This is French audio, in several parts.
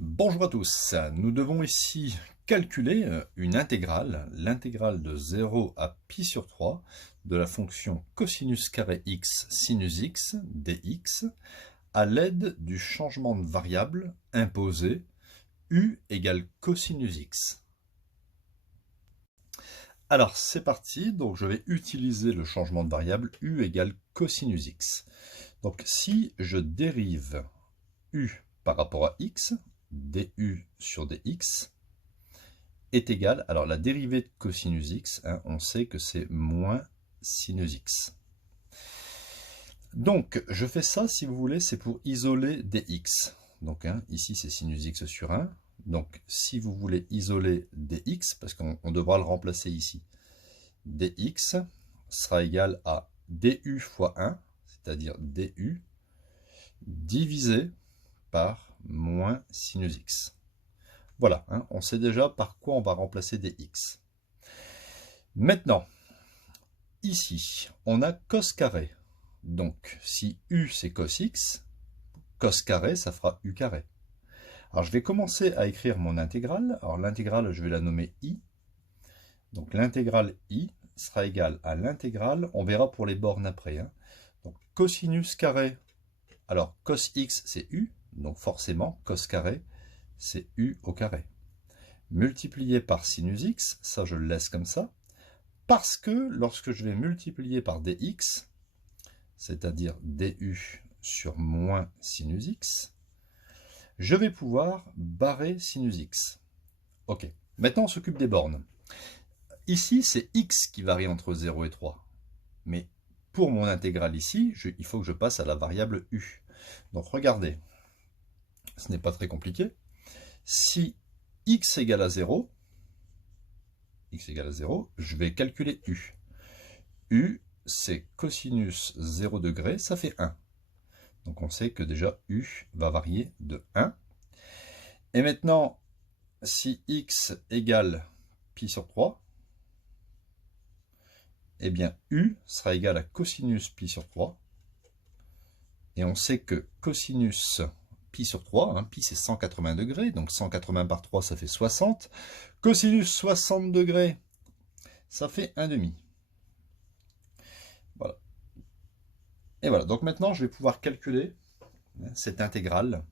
Bonjour à tous, nous devons ici calculer une intégrale, l'intégrale de 0 à pi sur 3 de la fonction cosinus carré x sinus x dx à l'aide du changement de variable imposé u égale cosinus x. Alors c'est parti, donc je vais utiliser le changement de variable u égale cosinus x. Donc si je dérive u par rapport à x, du sur dx est égal, alors la dérivée de cosinus x, on sait que c'est moins sinus x. Donc je fais ça, si vous voulez, c'est pour isoler dx. Donc ici c'est sinus x sur 1. Donc si vous voulez isoler dx, parce qu'on devra le remplacer ici, dx sera égal à du fois 1, c'est-à-dire du divisé par moins sinus x. Voilà, on sait déjà par quoi on va remplacer dx. Maintenant, ici, on a cos carré. Donc, si u c'est cos x, cos carré, ça fera u carré. Alors, je vais commencer à écrire mon intégrale. Alors, l'intégrale, je vais la nommer i. Donc, l'intégrale i sera égale à l'intégrale, on verra pour les bornes après. Donc, cosinus carré, alors cos x c'est u, donc forcément, cos carré, c'est u au carré. Multiplié par sinus x, ça je le laisse comme ça, parce que lorsque je vais multiplier par dx, c'est-à-dire du sur moins sinus x, je vais pouvoir barrer sinus x. Ok, maintenant on s'occupe des bornes. Ici, c'est x qui varie entre 0 et 3. Mais pour mon intégrale ici, il faut que je passe à la variable u. Donc regardez, ce n'est pas très compliqué. Si x égale à 0, je vais calculer u. U, c'est cosinus 0 degré, ça fait 1. Donc on sait que déjà u va varier de 1. Et maintenant, si x égale pi sur 3, eh bien u sera égal à cosinus pi sur 3. Et on sait que cosinus pi sur 3, pi c'est 180 degrés, donc 180 par 3 ça fait 60. Cosinus 60 degrés, ça fait 1,5. Voilà. Et voilà, donc maintenant je vais pouvoir calculer cette intégrale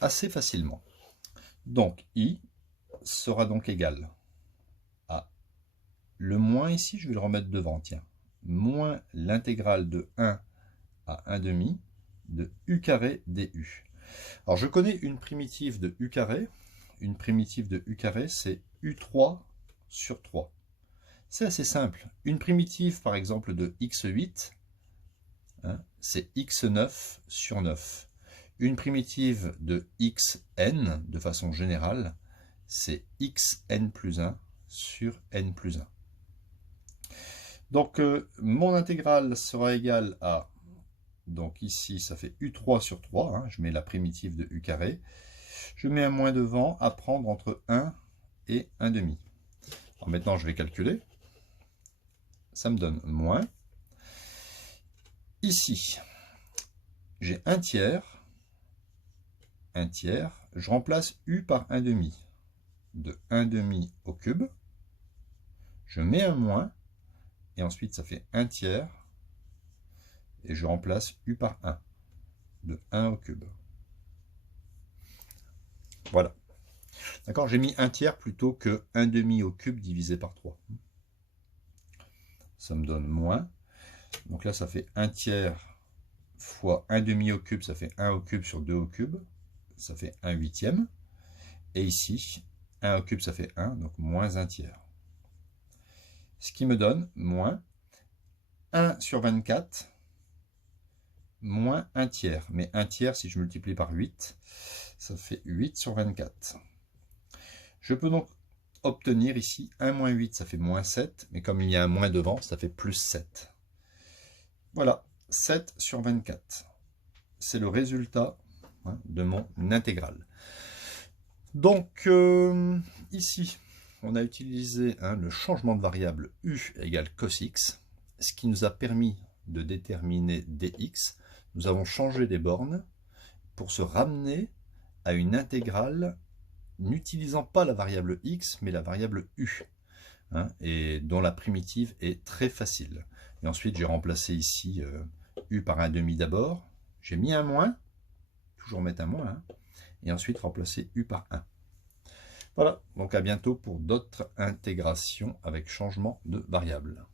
assez facilement. Donc i sera donc égal à le moins ici, je vais le remettre devant, tiens, moins l'intégrale de 1 à 1,5 de u carré du. Alors je connais une primitive de u carré. Une primitive de u carré, c'est u3 sur 3. C'est assez simple. Une primitive, par exemple, de x8, c'est x9 sur 9. Une primitive de xn, de façon générale, c'est xn plus 1 sur n plus 1. Donc, mon intégrale sera égale à, donc ici, ça fait u3 sur 3, je mets la primitive de u carré. Je mets un moins devant, à prendre entre 1 et 1,5. Alors maintenant, je vais calculer. Ça me donne moins. Ici, j'ai 1 tiers. 1 tiers. Je remplace u par 1,5. De 1,5 au cube. Je mets un moins. Et ensuite, ça fait 1 tiers. Et je remplace u par 1. De 1 au cube. Voilà. D'accord, j'ai mis 1 tiers plutôt que 1,5 au cube divisé par 3. Ça me donne moins. Donc là, ça fait 1 tiers fois 1,5 au cube, ça fait 1 au cube sur 2 au cube. Ça fait 1 huitième. Et ici, 1 au cube, ça fait 1, donc moins 1 tiers. Ce qui me donne moins 1 sur 24, moins 1 tiers. Mais 1 tiers, si je multiplie par 8, ça fait 8 sur 24. Je peux donc obtenir ici 1 moins 8, ça fait moins 7. Mais comme il y a un moins devant, ça fait plus 7. Voilà, 7 sur 24. C'est le résultat de mon intégrale. Donc, ici, on a utilisé le changement de variable u égale cos x, ce qui nous a permis de déterminer dx. Nous avons changé les bornes pour se ramener à une intégrale n'utilisant pas la variable x, mais la variable u, hein, et dont la primitive est très facile. Et ensuite, j'ai remplacé ici u par 1/2 d'abord. J'ai mis un moins, toujours mettre un moins, hein, et ensuite remplacer u par 1. Voilà, donc à bientôt pour d'autres intégrations avec changement de variable.